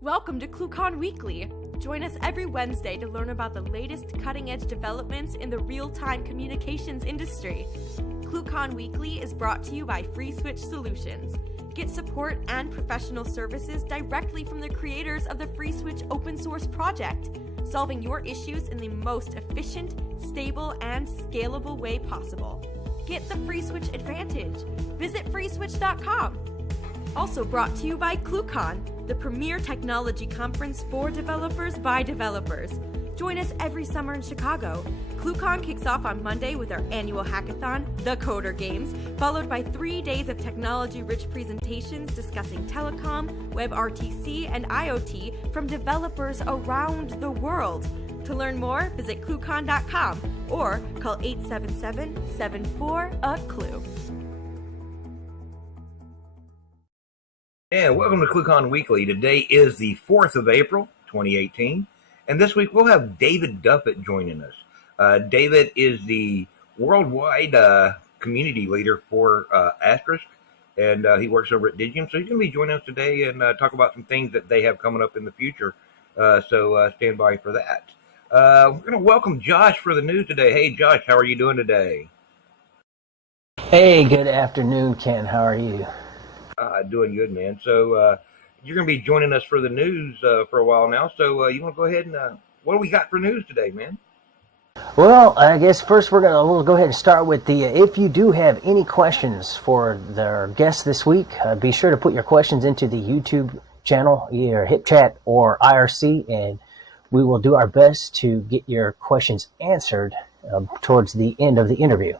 Welcome to ClueCon Weekly. Join us every Wednesday to learn about the latest cutting-edge developments in the real-time communications industry. ClueCon Weekly is brought to you by FreeSwitch Solutions. Get support and professional services directly from the creators of the FreeSwitch open source project, solving your issues in the most efficient, stable, and scalable way possible. Get the FreeSwitch advantage. Visit freeswitch.com. Also brought to you by ClueCon, the premier technology conference for developers by developers. Join us every summer in Chicago. ClueCon kicks off on Monday with our annual hackathon, The Coder Games, followed by 3 days of technology-rich presentations discussing telecom, WebRTC, and IoT from developers around the world. To learn more, visit ClueCon.com or call 877-74-CLUE. And welcome to ClueCon Weekly. Today is the 4th of April, 2018. And this week we'll have David Duffett joining us. David is the worldwide community leader for Asterisk, and he works over at Digium. So he's going to be joining us today and talk about some things that they have coming up in the future. So stand by for that. We're going to welcome Josh for the news today. Hey, Josh, how are you doing today? Hey, good afternoon, Ken. How are you? Doing good, man. So you're going to be joining us for the news for a while now. So you want to go ahead and what do we got for news today, man? Well, I guess first we'll go ahead and start with the if you do have any questions for the guests this week, be sure to put your questions into the YouTube channel, either HipChat or IRC, and we will do our best to get your questions answered towards the end of the interview.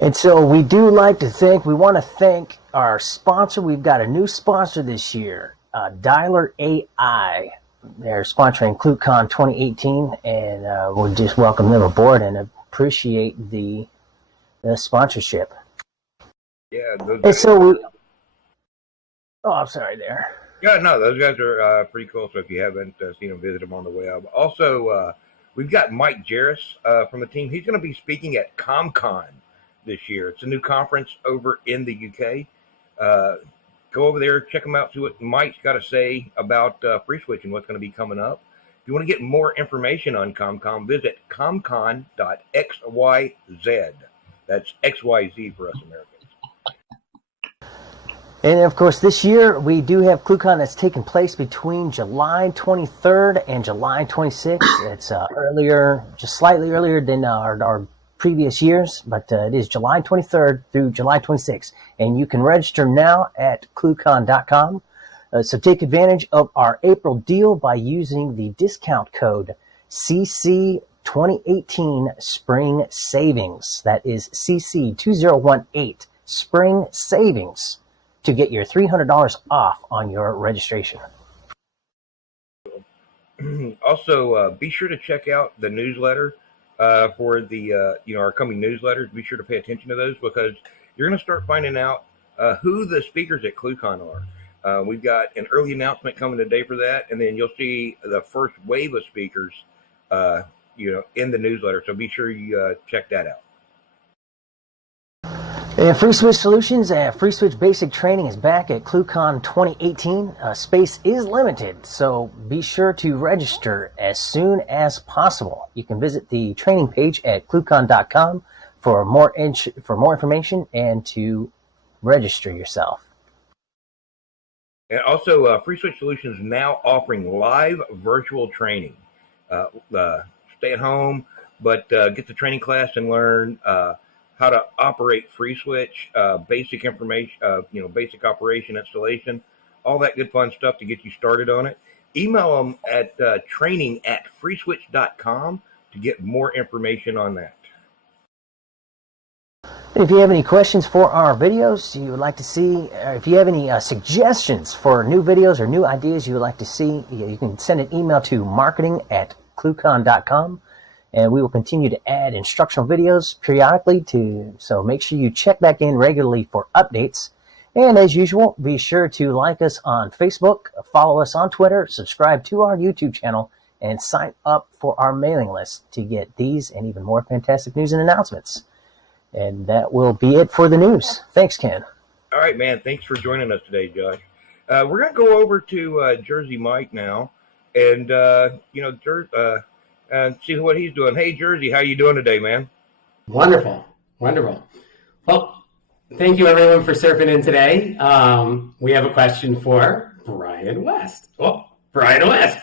And so we want to thank our sponsor. We've got a new sponsor this year, Dialer AI. They're sponsoring ClueCon 2018, and we'll just welcome them aboard and appreciate the sponsorship. Yeah. And so I'm sorry there. Yeah, no, those guys are pretty cool. So if you haven't seen them, visit them on the web. Also, we've got Mike Jarris from the team. He's going to be speaking at ComCon this year. It's a new conference over in the UK. Go over there, check them out, see what Mike's got to say about FreeSwitch and what's going to be coming up. If you want to get more information on ComCon, visit comcon.xyz. That's XYZ for us Americans. And of course, this year we do have ClueCon that's taking place between July 23rd and July 26th. It's earlier, just slightly earlier than our previous years, but it is July 23rd through July 26th, and you can register now at ClueCon.com. So take advantage of our April deal by using the discount code CC2018 Spring Savings. That is CC2018 Spring Savings to get your $300 off on your registration. Also, be sure to check out the newsletter. For the our coming newsletters, be sure to pay attention to those because you're going to start finding out who the speakers at ClueCon are. We've got an early announcement coming today for that, and then you'll see the first wave of speakers, in the newsletter. So be sure you check that out. And FreeSwitch Solutions, FreeSwitch Basic Training is back at ClueCon 2018. Space is limited, so be sure to register as soon as possible. You can visit the training page at ClueCon.com for more information and to register yourself. And also, FreeSwitch Solutions now offering live virtual training. Stay at home, but get the training class and learn how to operate FreeSwitch, basic information, basic operation installation, all that good fun stuff to get you started on it. Email them at training@freeswitch.com to get more information on that. If you have any questions for our videos you would like to see, if you have any suggestions for new videos or new ideas you would like to see, you can send an email to marketing@cluecon.com. And we will continue to add instructional videos periodically so make sure you check back in regularly for updates. And as usual, be sure to like us on Facebook, follow us on Twitter, subscribe to our YouTube channel, and sign up for our mailing list to get these and even more fantastic news and announcements. And that will be it for the news. Thanks, Ken. All right, man. Thanks for joining us today, Josh. We're going to go over to Jersey Mike now, and see what he's doing. Hey, Jersey, how you doing today, man? Wonderful, wonderful. Well, thank you everyone for surfing in today. We have a question for Brian West. Oh, Brian West.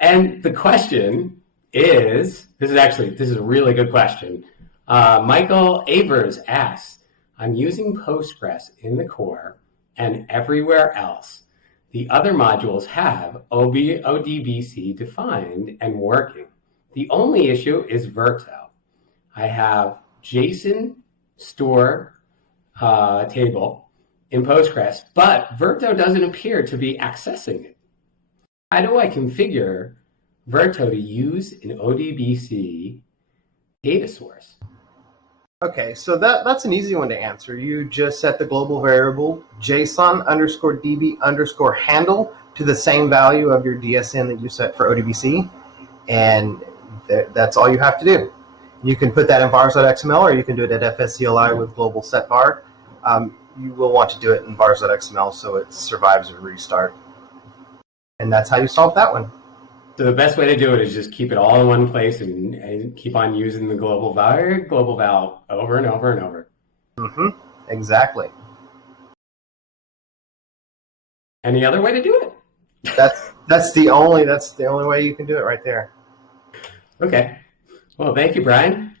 And the question is, this is a really good question. Michael Avers asks, I'm using Postgres in the core and everywhere else. The other modules have ODBC defined and working. The only issue is Verto. I have JSON store table in Postgres, but Verto doesn't appear to be accessing it. How do I configure Verto to use an ODBC data source? Okay, so that's an easy one to answer. You just set the global variable JSON_DB_handle to the same value of your DSN that you set for ODBC, and that's all you have to do. You can put that in vars.xml, or you can do it at FSCLI with global set var. You will want to do it in vars.xml so it survives a restart. And that's how you solve that one. So the best way to do it is just keep it all in one place and keep on using the global val over and over and over. Mm-hmm. Exactly. Any other way to do it? That's the only way you can do it right there. Okay. Well, thank you, Brian.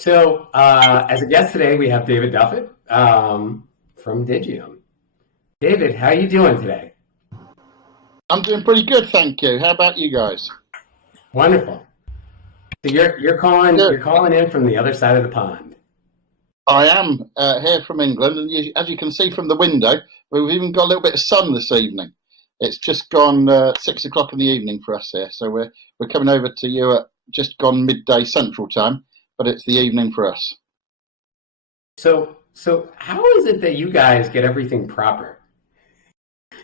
So as a guest today, we have David Duffett from Digium. David, how are you doing today? I'm doing pretty good, thank you. How about you guys? Wonderful. So you're calling in from the other side of the pond. I am here from England, and as you can see from the window, we've even got a little bit of sun this evening. It's just gone 6 o'clock in the evening for us here, so we're coming over to you at just gone midday Central Time, but it's the evening for us. So how is it that you guys get everything proper?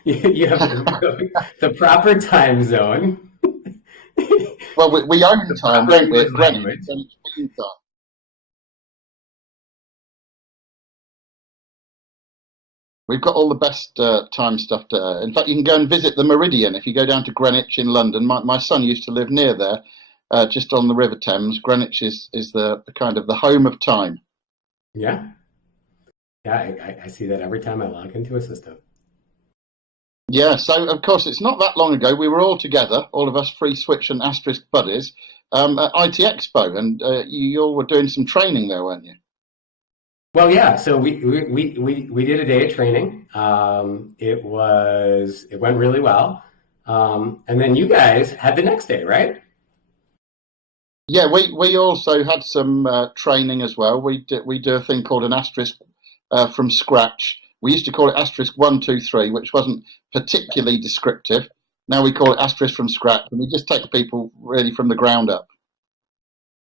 You have the proper time zone. Well, we own time, don't we? At Greenwich, and it's being time. We've got all the best time stuff. In fact, you can go and visit the Meridian if you go down to Greenwich in London. My son used to live near there, just on the River Thames. Greenwich is the kind of the home of time. Yeah, I see that every time I log into a system. Yeah, so of course it's not that long ago we were all together, all of us Free Switch and Asterisk buddies, at IT Expo, and you all were doing some training there, weren't you? Well, yeah. So we did a day of training. It went really well, and then you guys had the next day, right? Yeah, we also had some training as well. We do a thing called an Asterisk from scratch. We used to call it Asterisk 1, 2, 3, which wasn't particularly descriptive. Now we call it Asterisk from scratch, and we just take people really from the ground up.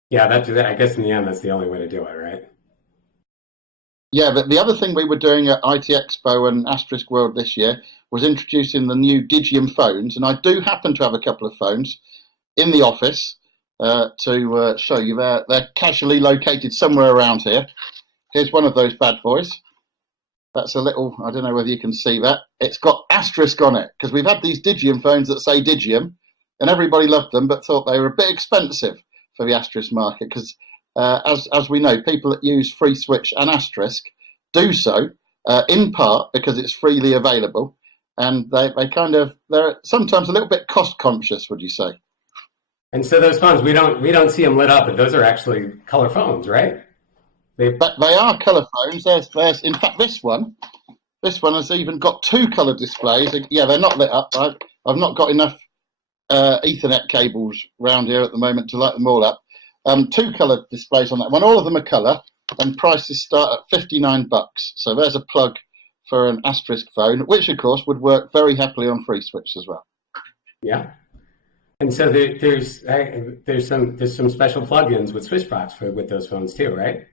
Yeah, I guess in the end, that's the only way to do it, right? Yeah, but the other thing we were doing at IT Expo and Asterisk World this year was introducing the new Digium phones, and I do happen to have a couple of phones in the office to show you. They're casually located somewhere around here. Here's one of those bad boys. That's a little, I don't know whether you can see that. It's got asterisk on it, because we've had these Digium phones that say Digium, and everybody loved them, but thought they were a bit expensive for the asterisk market, because as we know, people that use Free Switch and Asterisk do so in part because it's freely available, and they're sometimes a little bit cost conscious, would you say? And so those phones, we don't see them lit up, but those are actually color phones, right? But they are colour phones. There's in fact this one has even got two colour displays. Yeah, they're not lit up. I've not got enough Ethernet cables around here at the moment to light them all up. Two colour displays on that one. All of them are colour, and prices start at $59. So there's a plug for an Asterisk phone, which of course would work very happily on Free Switch as well. Yeah. And so there's some special plugins with SwitchBox with those phones too, right?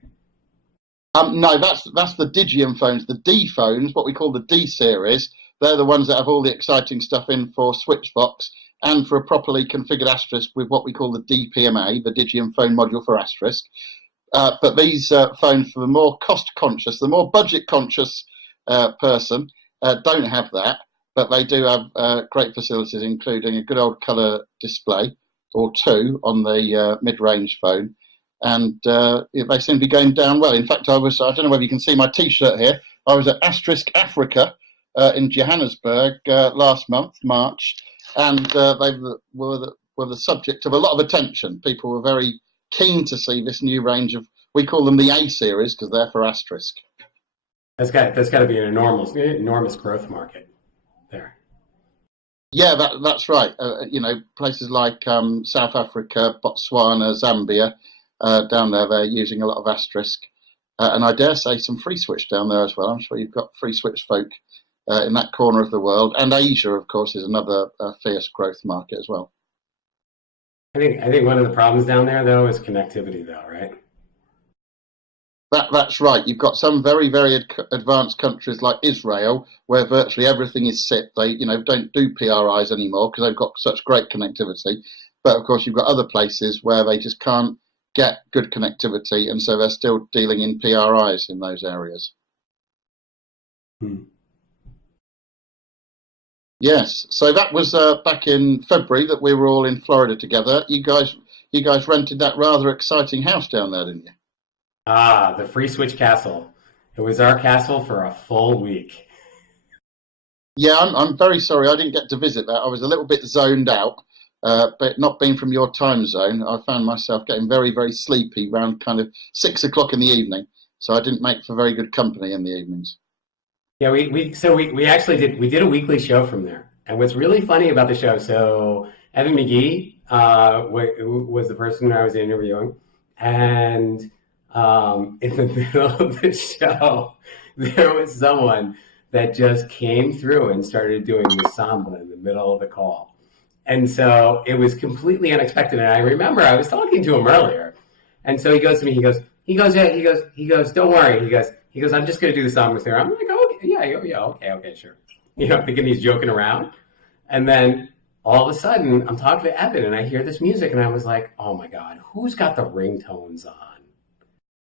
No, that's the Digium phones. The D phones, what we call the D series, they're the ones that have all the exciting stuff in for SwitchBox and for a properly configured Asterisk with what we call the DPMA, the Digium phone module for Asterisk. But these phones, for the more cost conscious, the more budget conscious person, don't have that. But they do have great facilities, including a good old colour display or two on the mid-range phone. And they seem to be going down well. In fact, I don't know whether you can see my T-shirt here. I was at Asterisk Africa in Johannesburg last month, March, and they were the subject of a lot of attention. People were very keen to see this new range of, we call them the A series because they're for Asterisk. That's got to be an enormous growth market there. Yeah, that's right. Places like South Africa, Botswana, Zambia, down there, they're using a lot of Asterisk. And I dare say some free switch down there as well. I'm sure you've got free switch folk in that corner of the world. And Asia, of course, is another fierce growth market as well. I think one of the problems down there, though, is connectivity, though, right? That's right. You've got some very, very advanced countries like Israel, where virtually everything is SIP. They, don't do PRIs anymore because they've got such great connectivity. But of course, you've got other places where they just can't get good connectivity, and so they're still dealing in PRIs in those areas. Yes. So that was back in February that we were all in Florida together. You guys rented that rather exciting house down there, didn't you? Ah, the Free Switch Castle. It was our castle for a full week. Yeah, I'm very sorry I didn't get to visit that. I was a little bit zoned out, but not being from your time zone, I found myself getting very, very sleepy around kind of 6 o'clock in the evening. So I didn't make for very good company in the evenings. Yeah, we actually did a weekly show from there. And what's really funny about the show, so Evan McGee was the person I was interviewing, and in the middle of the show, there was someone that just came through and started doing the samba in the middle of the call. And so it was completely unexpected. And I remember I was talking to him earlier. And so he goes to me, he goes, don't worry. He goes, I'm just going to do the samba with her. I'm like, oh, okay, okay, sure. Thinking he's joking around. And then all of a sudden I'm talking to Evan and I hear this music and I was like, oh my God, who's got the ringtones on?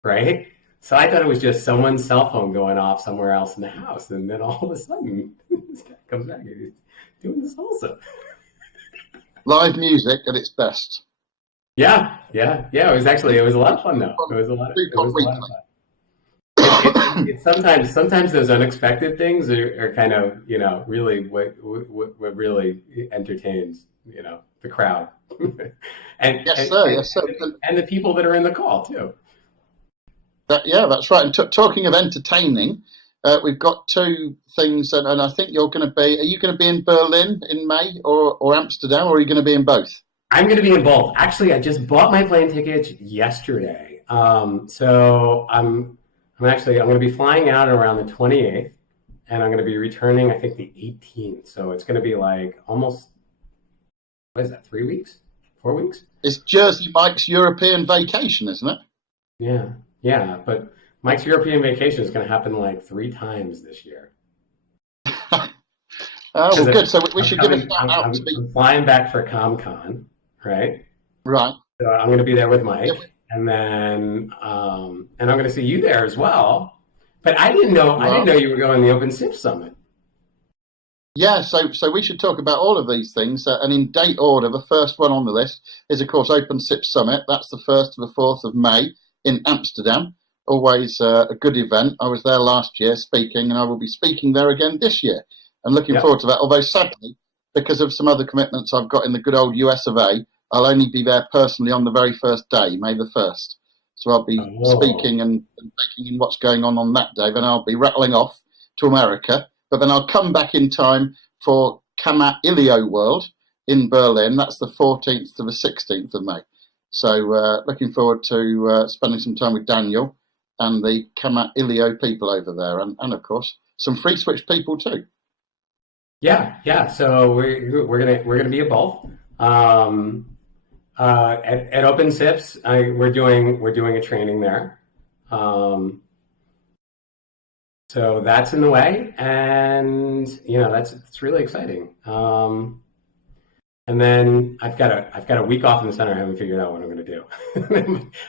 Right? So I thought it was just someone's cell phone going off somewhere else in the house. And then all of a sudden, this guy comes back and he's doing the salsa. Live music at its best. Yeah. It was a lot of fun, though. It was a lot of fun. It's sometimes those unexpected things are kind of, really what really entertains, the crowd. Yes, sir. And the people that are in the call, too. That's right. And talking of entertaining, we've got two things, and I think are you going to be in Berlin in May or Amsterdam, or are you going to be in both? I'm going to be in both. Actually, I just bought my plane tickets yesterday. So I'm going to be flying out around the 28th, and I'm going to be returning, I think, the 18th. So it's going to be like almost, what is that, 3 weeks? 4 weeks? It's Jersey Mike's European vacation, isn't it? Yeah, but Mike's European vacation is going to happen like 3 times this year. Oh, well, good. So we should give it that out. I'm flying back for ComCon, right? Right. So I'm going to be there with Mike, and then and I'm going to see you there as well. But I didn't know you were going to the Open SIP Summit. Yeah, so we should talk about all of these things. And in date order, the first one on the list is, of course, Open SIP Summit. That's the 1st to the 4th of May in Amsterdam. Always a good event. I was there last year speaking, and I will be speaking there again this year. And looking forward to that. Although sadly, because of some other commitments I've got in the good old US of A, I'll only be there personally on the very first day, May the 1st. So I'll be speaking and taking in what's going on that day. Then I'll be rattling off to America. But then I'll come back in time for Kama Ilio World in Berlin. That's the 14th to the 16th of May. So looking forward to spending some time with Daniel and the Kama Ilio people over there. And of course, some free switch people too. Yeah. So we're gonna be at both. At Open SIPs, we're doing a training there. So that's in the way, and that's really exciting. And then I've got a week off in the summer. I haven't figured out what I'm going to do,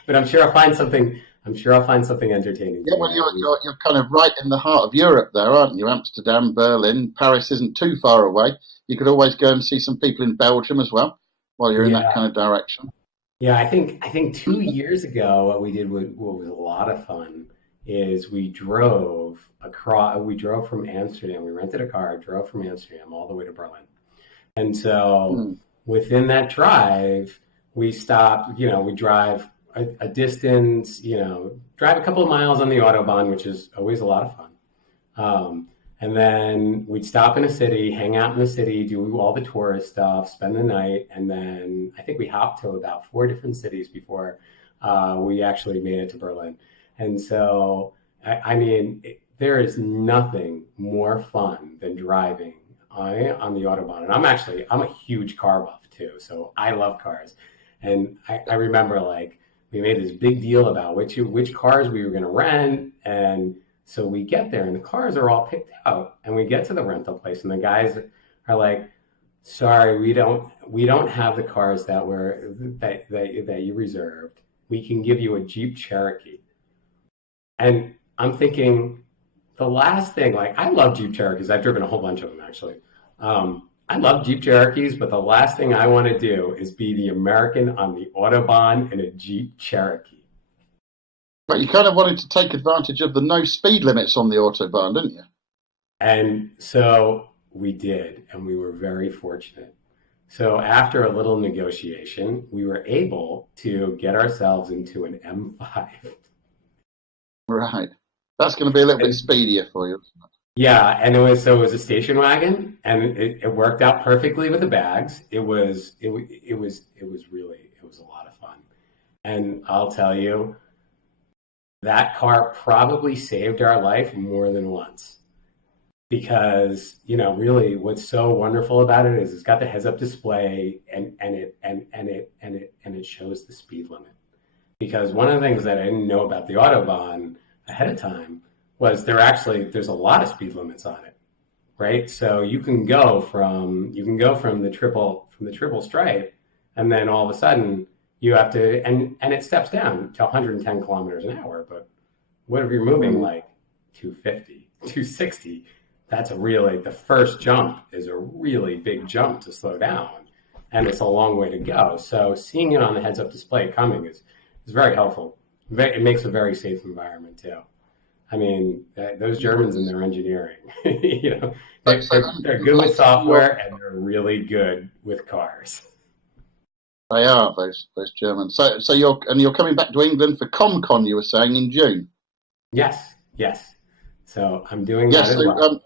but I'm sure I'll find something. I'm sure I'll find something entertaining. Yeah, well, you're kind of right in the heart of Europe there, aren't you? Amsterdam, Berlin, Paris isn't too far away. You could always go and see some people in Belgium as well while you're in that kind of direction. Yeah, I think 2 years ago, what we did, what was a lot of fun, is we drove from Amsterdam. We rented a car, drove from Amsterdam all the way to Berlin. And so within that drive, we stopped, we drive a distance, drive a couple of miles on the Autobahn, which is always a lot of fun. And then we'd stop in a city, hang out in the city, do all the tourist stuff, spend the night. And then I think we hopped to about 4 different cities before we actually made it to Berlin. And so, there is nothing more fun than driving on the Autobahn. And I'm a huge car buff too. So I love cars. And I remember we made this big deal about which cars we were going to rent. And so we get there and the cars are all picked out, and we get to the rental place and the guys are like, sorry, we don't have the cars that you reserved. We can give you a Jeep Cherokee. And I'm thinking, the last thing, I love Jeep Cherokees. I've driven a whole bunch of them, actually. I love Jeep Cherokees, but the last thing I want to do is be the American on the Autobahn in a Jeep Cherokee. But you kind of wanted to take advantage of the no speed limits on the Autobahn, didn't you? And so we did, and we were very fortunate. So after a little negotiation, we were able to get ourselves into an M5. Right. That's going to be a little bit speedier for you. Yeah, and it was a station wagon, and it worked out perfectly with the bags. It was a lot of fun. And I'll tell you, that car probably saved our life more than once. Because, really what's so wonderful about it is it's got the heads-up display and it shows the speed limit. Because one of the things that I didn't know about the Autobahn ahead of time was there's a lot of speed limits on it, right? So you can go from the triple stripe, and then all of a sudden you have to, and it steps down to 110 kilometers an hour. But what if you're moving 250, 260? That's the first jump is a really big jump to slow down, and it's a long way to go. So seeing it on the heads-up display coming is very helpful. It makes a very safe environment too. Those Germans and their engineering, they're good with software and they're really good with cars. They are, those Germans. So you're coming back to England for ComCon, you were saying, in June. Yes. So I'm doing that as well.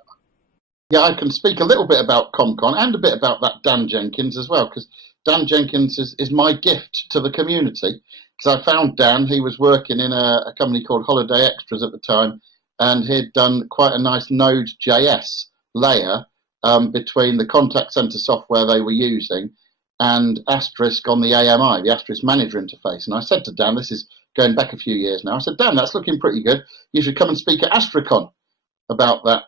Yeah, I can speak a little bit about ComCon and a bit about that Dan Jenkins as well, because Dan Jenkins is my gift to the community. Because I found Dan, he was working in a company called Holiday Extras at the time, and he'd done quite a nice Node.js layer between the contact center software they were using and Asterisk on the AMI, the Asterisk Manager Interface. And I said to Dan, this is going back a few years now, I said, Dan, that's looking pretty good. You should come and speak at AstriCon about that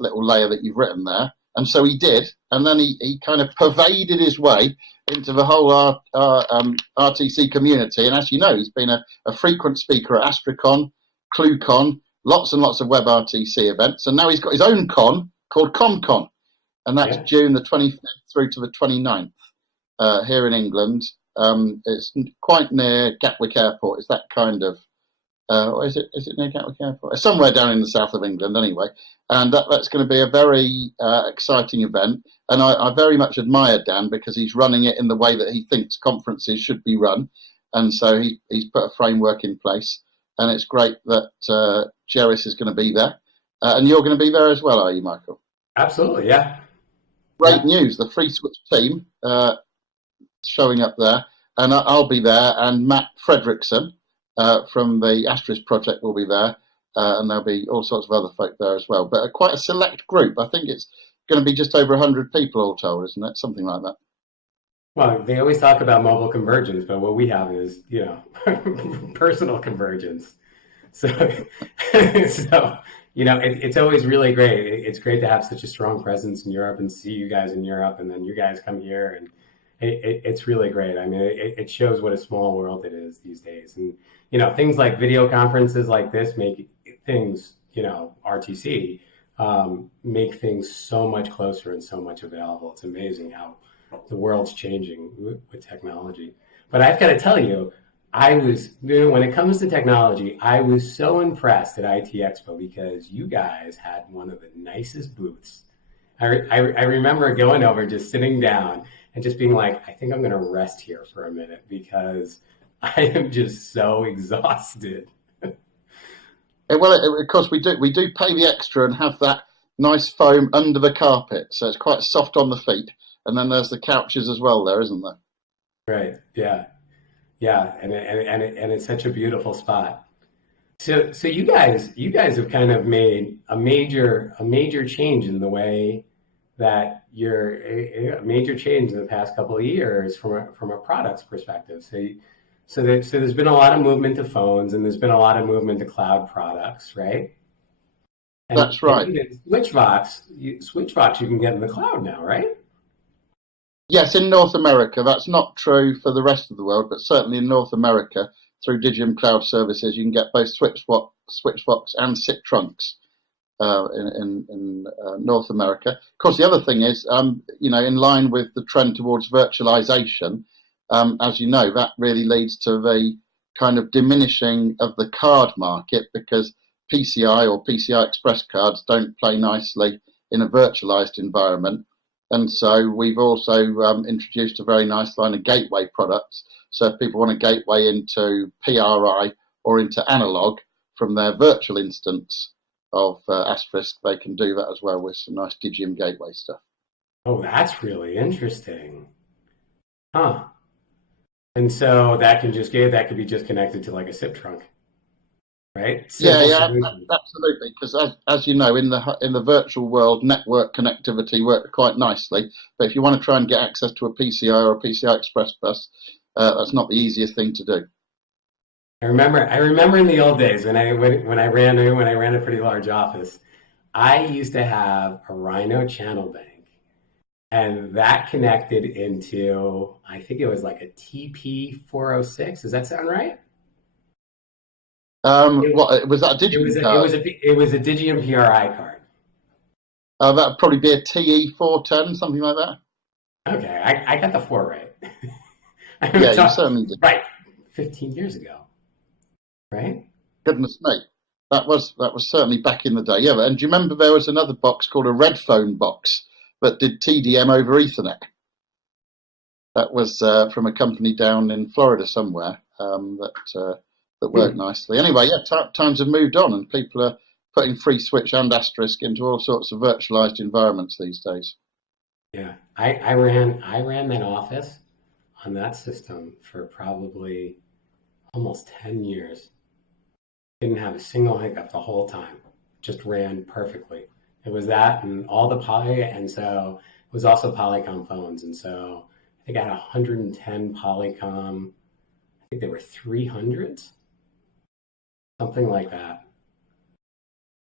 little layer that you've written there. And so he did, and then he kind of pervaded his way into the whole RTC community. And as you know, he's been a frequent speaker at AstriCon, ClueCon, lots and lots of WebRTC events. And now he's got his own con called ComCon. And that's June the 25th through to the 29th here in England. It's quite near Gatwick Airport. It's that kind of, is it near Gatwick Airport? It's somewhere down in the south of England anyway. And that's going to be a very exciting event. And I very much admire Dan because he's running it in the way that he thinks conferences should be run. And so he's put a framework in place. And it's great that Jerris is going to be there. And you're going to be there as well, are you, Michael? Absolutely, yeah. Great news. The Free Switch team showing up there. And I'll be there. And Matt Fredrickson from the Asterisk project will be there. And there'll be all sorts of other folk there as well. But quite a select group. I think it's going to be just over 100 people all told, isn't it? Something like that. Well, they always talk about mobile convergence, but what we have is, personal convergence. So, it's always really great. It's great to have such a strong presence in Europe and see you guys in Europe, and then you guys come here, it's really great. I mean, it shows what a small world it is these days. And, things like video conferences like this make things, RTC, make things so much closer and so much available. It's amazing how the world's changing with technology. But I've got to tell you, when it comes to technology, I was so impressed at IT Expo because you guys had one of the nicest booths. I remember going over, just sitting down and just being like, I think I'm going to rest here for a minute because I am just so exhausted. Well, of course, we do pay the extra and have that nice foam under the carpet, so it's quite soft on the feet. And then there's the couches as well there, isn't there? Right. Yeah. Yeah. And it's such a beautiful spot. So you guys have kind of made a major change in the way that a major change in the past couple of years from a products perspective. So there's been a lot of movement to phones, and there's been a lot of movement to cloud products, right? And, That's right. And even SwitchVox you can get in the cloud now, right? Yes, in North America. That's not true for the rest of the world, but certainly in North America, through Digium Cloud Services, you can get both SwitchVox and SIP trunks in North America. Of course, the other thing is, in line with the trend towards virtualization, as you know, that really leads to the kind of diminishing of the card market because PCI or PCI Express cards don't play nicely in a virtualized environment. And so we've also introduced a very nice line of gateway products. So if people want a gateway into PRI or into analog from their virtual instance of Asterisk, they can do that as well with some nice Digium gateway stuff. Oh, that's really interesting. Huh. And so that could be just connected to like a SIP trunk, right? Yeah, absolutely. Because as you know, in the virtual world, network connectivity works quite nicely. But if you want to try and get access to a PCI or a PCI Express bus, that's not the easiest thing to do. I remember in the old days when I ran a pretty large office, I used to have a Rhino channel bank. And that connected into, I think it was like a TP406. Does that sound right? Was that a Digium card? It was a Digium PRI card. That would probably be a TE410, something like that. Okay, I got the 4 right. Yeah, you certainly did. Right, 15 years ago, right? Goodness me, that was certainly back in the day. Yeah, and do you remember there was another box called a Red Phone box that did TDM over Ethernet? That was from a company down in Florida somewhere that worked nicely. Anyway, yeah, times have moved on, and people are putting FreeSwitch and Asterisk into all sorts of virtualized environments these days. Yeah, I ran that office on that system for probably almost 10 years. Didn't have a single hiccup the whole time. Just ran perfectly. It was that and all the poly, and so it was also Polycom phones. And so I think I had 110 Polycom. I think they were 300s, something like that.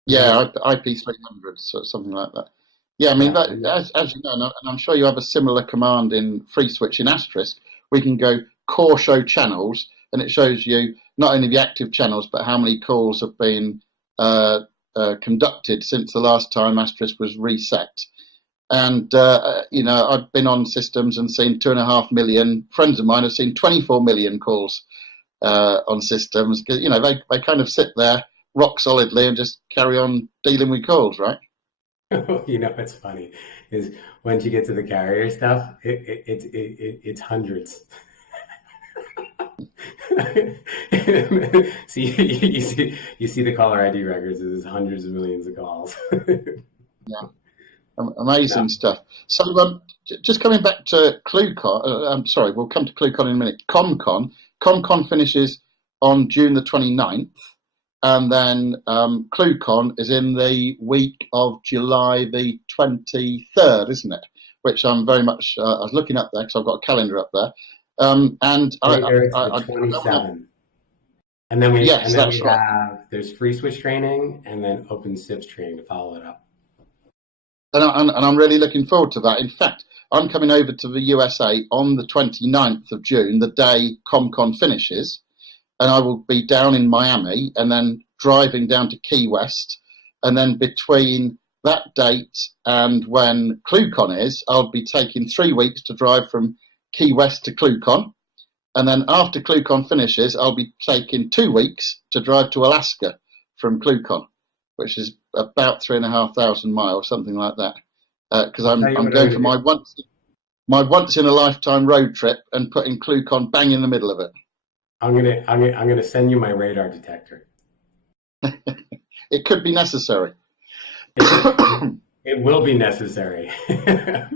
Yeah, IP300, so something like that. Yeah, I mean, as you know, and I'm sure you have a similar command in FreeSwitch in Asterisk, we can go core show channels, and it shows you not only the active channels, but how many calls have been conducted since the last time Asterisk was reset. And, I've been on systems and seen 2.5 million. Friends of mine have seen 24 million calls on systems. Because, they kind of sit there rock solidly and just carry on dealing with calls, right? What's funny is once you get to the carrier stuff, it's hundreds. you see the caller ID records. There's hundreds of millions of calls. Yeah, amazing stuff. So, just coming back to ClueCon. I'm sorry, we'll come to ClueCon in a minute. ComCon finishes on June the 29th. And then ClueCon is in the week of July the 23rd, isn't it? Which I'm very much, I was looking up there because I've got a calendar up there. And I 27. And then we have, there's FreeSwitch training and then Open SIPs training to follow it up. and I'm really looking forward to that. In fact, I'm coming over to the USA on the 29th of June, the day ComCon finishes, and I will be down in Miami and then driving down to Key West. And then between that date and when ClueCon is, I'll be taking 3 weeks to drive from Key West to ClueCon. And then after ClueCon finishes, I'll be taking 2 weeks to drive to Alaska from ClueCon, which is about 3,500 miles, something like that. Because I'm going for my once in a lifetime road trip and putting ClueCon bang in the middle of it. I'm gonna send you my radar detector. It could be necessary. It will be necessary. Yeah,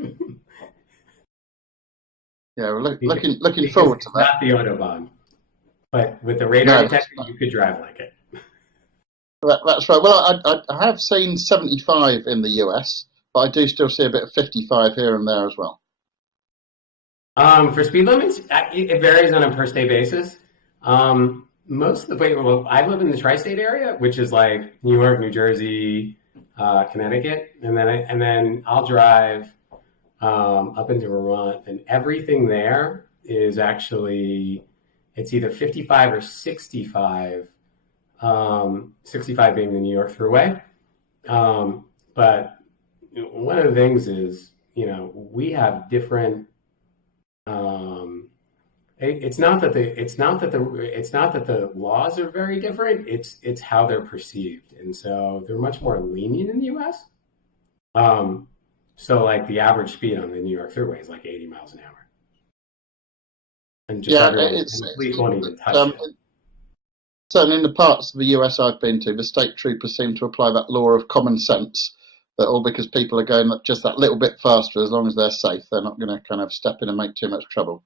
we're looking forward to that. Not the Autobahn, but with the radar detector, you could drive like it. That's right. Well, I have seen 75 in the US, but I do still see a bit of 55 here and there as well. For speed limits, it varies on a per state basis. Most of the way, well, I live in the tri-state area, which is like New York, New Jersey, Connecticut, and then I'll drive up into Vermont, and everything there is actually, it's either 55 or 65. 65 being the New York Thruway. But one of the things is, we have different. It's not that the laws are very different. It's how they're perceived, and so they're much more lenient in the U.S. So like the average speed on the New York Thruway is like 80 miles an hour, and just So in the parts of the US I've been to, the state troopers seem to apply that law of common sense, that all because people are going just that little bit faster, as long as they're safe, they're not going to kind of step in and make too much trouble.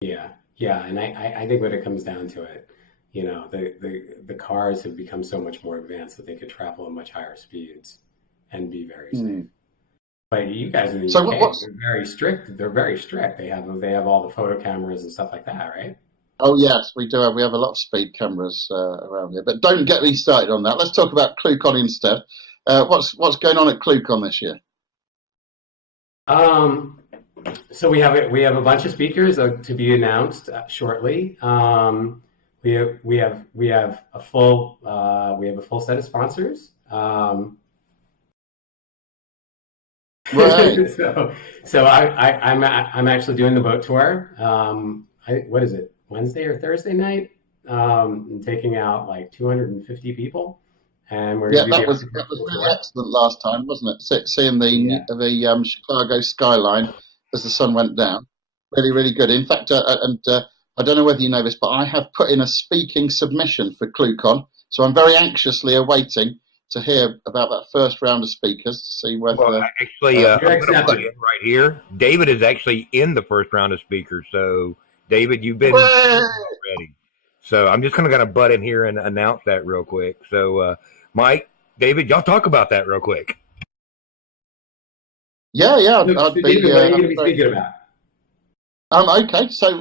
Yeah, and I think when it comes down to it, the cars have become so much more advanced that they could travel at much higher speeds and be very safe. But you guys in the UK, they're very strict. They're very strict. They have all the photo cameras and stuff like that, right? Oh yes, we do. We have a lot of speed cameras around here. But don't get me started on that. Let's talk about ClueCon instead. What's going on at ClueCon this year? So we have a bunch of speakers to be announced shortly. We have a full set of sponsors. Right. so I'm actually doing the boat tour. What is it? Wednesday or Thursday night, taking out like 250 people, and we're that was really excellent last time, wasn't it? Seeing the Chicago skyline as the sun went down, really good. In fact, I don't know whether you know this, but I have put in a speaking submission for ClueCon, so I'm very anxiously awaiting to hear about that first round of speakers to see whether. Well, actually, I'm going to put in right here. David is actually in the first round of speakers, so. David, you've been already. So I'm just going to butt in here and announce that real quick. So, Mike, David, y'all talk about that real quick. Yeah. David, what are you going to be speaking about? Okay, so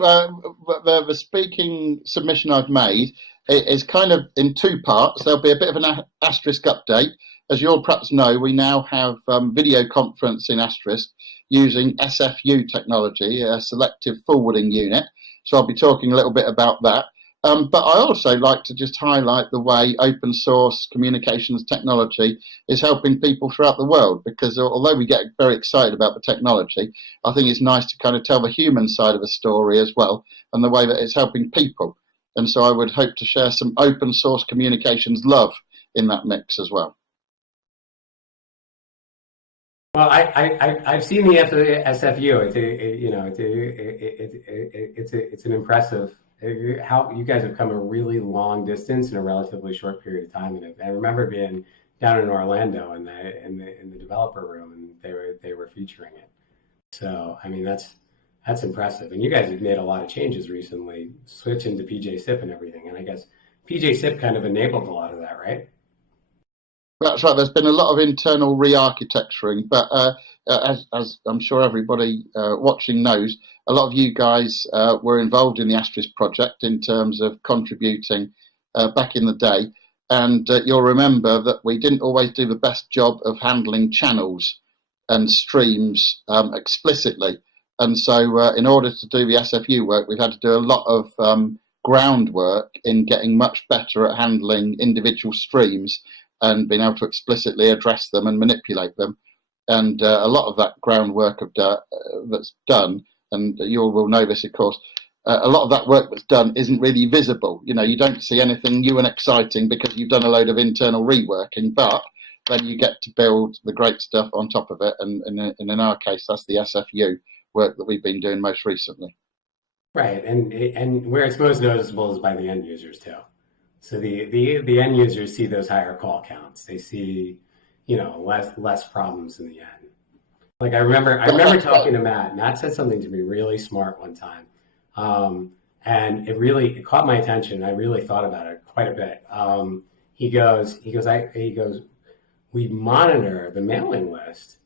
the speaking submission I've made is kind of in two parts. There'll be a bit of an Asterisk update. As you'll perhaps know, we now have video conference in Asterisk using SFU technology, a selective forwarding unit. So I'll be talking a little bit about that. But I also like to just highlight the way open source communications technology is helping people throughout the world, because although we get very excited about the technology, I think it's nice to kind of tell the human side of the story as well, and the way that it's helping people. And so I would hope to share some open source communications love in that mix as well. Well, I've seen the SFU. It's an impressive. How you guys have come a really long distance in a relatively short period of time. And I remember being down in Orlando in the developer room, and they were featuring it. So I mean that's impressive. And you guys have made a lot of changes recently, switching to PJ-SIP and everything. And I guess PJ-SIP kind of enabled a lot of that, right? That's right. There's been a lot of internal re-architecturing, but as I'm sure everybody watching knows, a lot of you guys were involved in the Asterisk project in terms of contributing back in the day. And you'll remember that we didn't always do the best job of handling channels and streams explicitly. And so in order to do the SFU work, we've had to do a lot of groundwork in getting much better at handling individual streams and being able to explicitly address them and manipulate them. And a lot of that groundwork that's done, and you all will know this, of course, a lot of that work that's done isn't really visible. You know, you don't see anything new and exciting because you've done a load of internal reworking, but then you get to build the great stuff on top of it. And in our case, that's the SFU work that we've been doing most recently. Right, and where it's most noticeable is by the end users too. So the end users see those higher call counts. They see, you know, less problems in the end. Like I remember talking to Matt. Matt said something to me really smart one time, and it caught my attention. I really thought about it quite a bit. He goes, we monitor the mailing list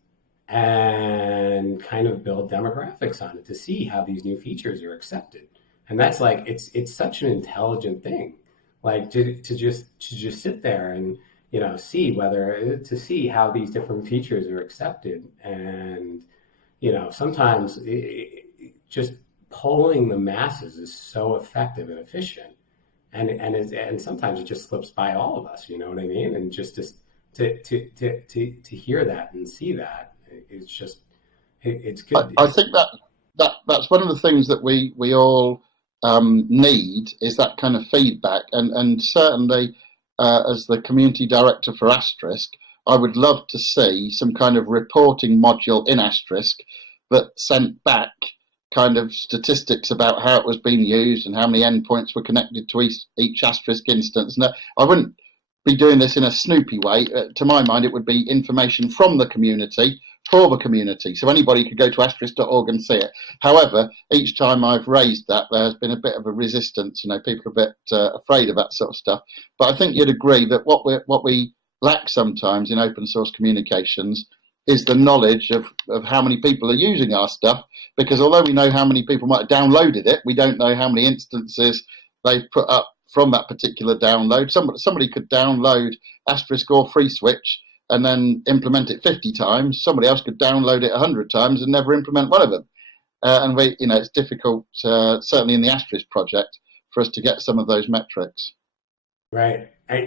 and kind of build demographics on it to see how these new features are accepted. And that's like, it's such an intelligent thing, like to just sit there and, you know, see how these different features are accepted. And, you know, sometimes just polling the masses is so effective and efficient. And sometimes it just slips by all of us, you know what I mean? And just to hear that and see that, it's good. I think that's one of the things that we all need, is that kind of feedback. And certainly, as the community director for Asterisk, I would love to see some kind of reporting module in Asterisk that sent back kind of statistics about how it was being used and how many endpoints were connected to each Asterisk instance. And I wouldn't be doing this in a snoopy way. To my mind, it would be information from the community for the community, so anybody could go to asterisk.org and see it. However, each time I've raised that, there's been a bit of a resistance. You know, people are a bit afraid of that sort of stuff. But I think you'd agree that what we lack sometimes in open source communications is the knowledge of how many people are using our stuff, because although we know how many people might have downloaded it, we don't know how many instances they've put up from that particular download. Somebody could download Asterisk or FreeSwitch and then implement it 50 times. Somebody else could download it 100 times and never implement one of them. And it's difficult, certainly in the Asterisk project, for us to get some of those metrics. Right. I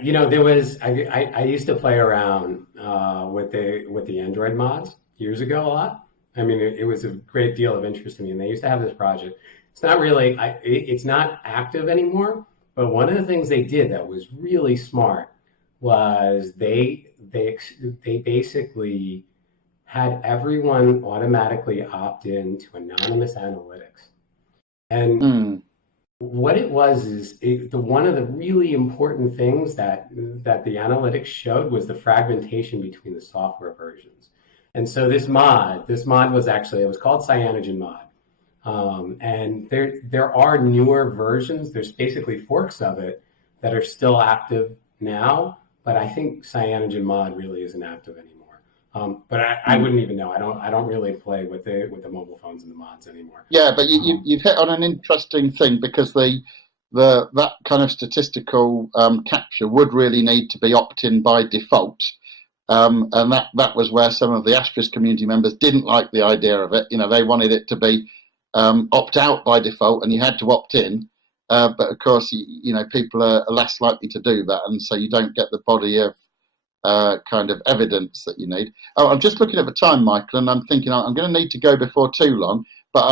used to play around with the Android mods years ago a lot. I mean, it was a great deal of interest to me, and they used to have this project. It's not really, it's not active anymore, but one of the things they did that was really smart was they basically had everyone automatically opt in to anonymous analytics. And what it was is one of the really important things that the analytics showed was the fragmentation between the software versions. And so this mod was actually, it was called Cyanogen Mod. And there are newer versions. There's basically forks of it that are still active now, but I think Cyanogen Mod really isn't active anymore. But I wouldn't even know. I don't really play with the mobile phones and the mods anymore. Yeah, but you've hit on an interesting thing, because that kind of statistical capture would really need to be opt-in by default. And that was where some of the Asterisk community members didn't like the idea of it. You know, they wanted it to be opt out by default, and you had to opt in. But of course, people are less likely to do that, and so you don't get the body of kind of evidence that you need. Oh, I'm just looking at the time, Michael, and I'm thinking I'm going to need to go before too long. But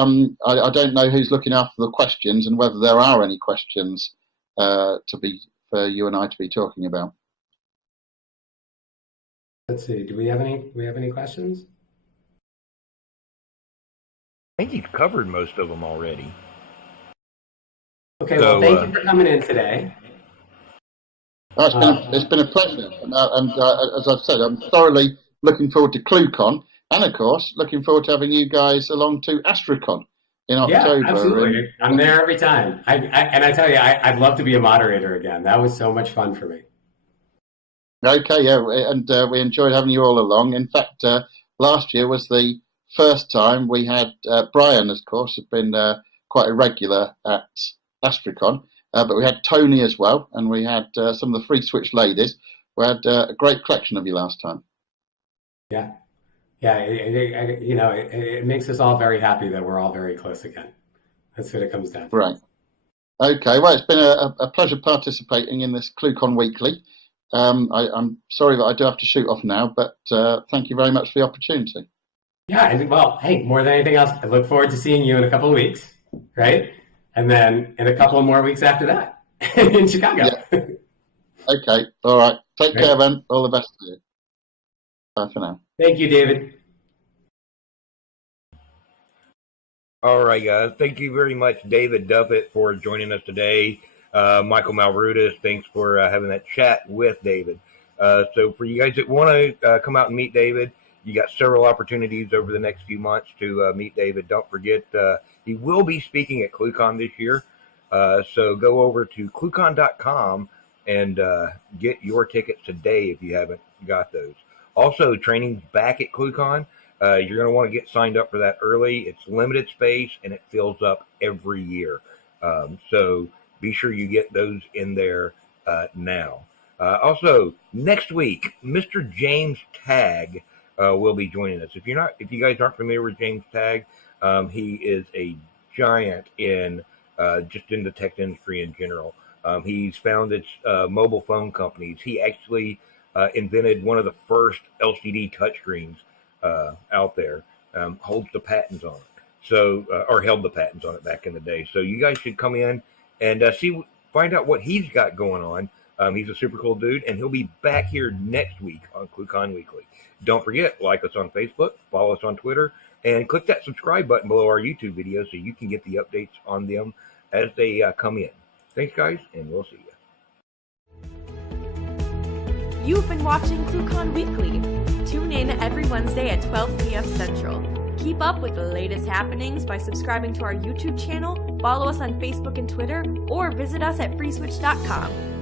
I don't know who's looking after the questions and whether there are any questions for you and I to be talking about. Let's see. Do we have any questions? I think you've covered most of them already. Okay, well, thank you for coming in today. It's been a pleasure. And as I've said, I'm thoroughly looking forward to ClueCon. And, of course, looking forward to having you guys along to AstriCon in October. Yeah, absolutely. I'm there every time. I tell you, I'd love to be a moderator again. That was so much fun for me. Okay, yeah, and we enjoyed having you all along. In fact, last year was the first time we had Brian, of course, has been quite a regular at AstriCon. but we had Tony as well, and we had some of the Free Switch ladies. We had a great collection of you last time. Yeah. Yeah, it makes us all very happy that we're all very close again. That's what it comes down to. Right. Okay, well, it's been a pleasure participating in this ClueCon Weekly. I'm sorry that I do have to shoot off now, but thank you very much for the opportunity. Yeah, and well, hey, more than anything else, I look forward to seeing you in a couple of weeks, right? And then in a couple of more weeks after that in Chicago. Yeah. Okay, all right. Take care, then. All the best to you. Bye for now. Thank you, David. All right, guys. Thank you very much, David Duffett, for joining us today. Michael Malrudis, thanks for having that chat with David. So for you guys that want to come out and meet David, you got several opportunities over the next few months to meet David. Don't forget, he will be speaking at ClueCon this year. So go over to ClueCon.com and get your tickets today if you haven't got those. Also, training's back at ClueCon. You're going to want to get signed up for that early. It's limited space, and it fills up every year. So be sure you get those in there now. Also, next week, Mr. James Tagg will be joining us. If you guys aren't familiar with James Tagg, he is a giant in just in the tech industry in general. He's founded mobile phone companies. He actually invented one of the first LCD touchscreens out there. Holds the patents on it. So, or held the patents on it back in the day. So you guys should come in and find out what he's got going on. He's a super cool dude, and he'll be back here next week on ClueCon Weekly. Don't forget, like us on Facebook, follow us on Twitter, and click that subscribe button below our YouTube video so you can get the updates on them as they come in. Thanks, guys, and we'll see you. You've been watching ClueCon Weekly. Tune in every Wednesday at 12 p.m. Central. Keep up with the latest happenings by subscribing to our YouTube channel, follow us on Facebook and Twitter, or visit us at freeswitch.com.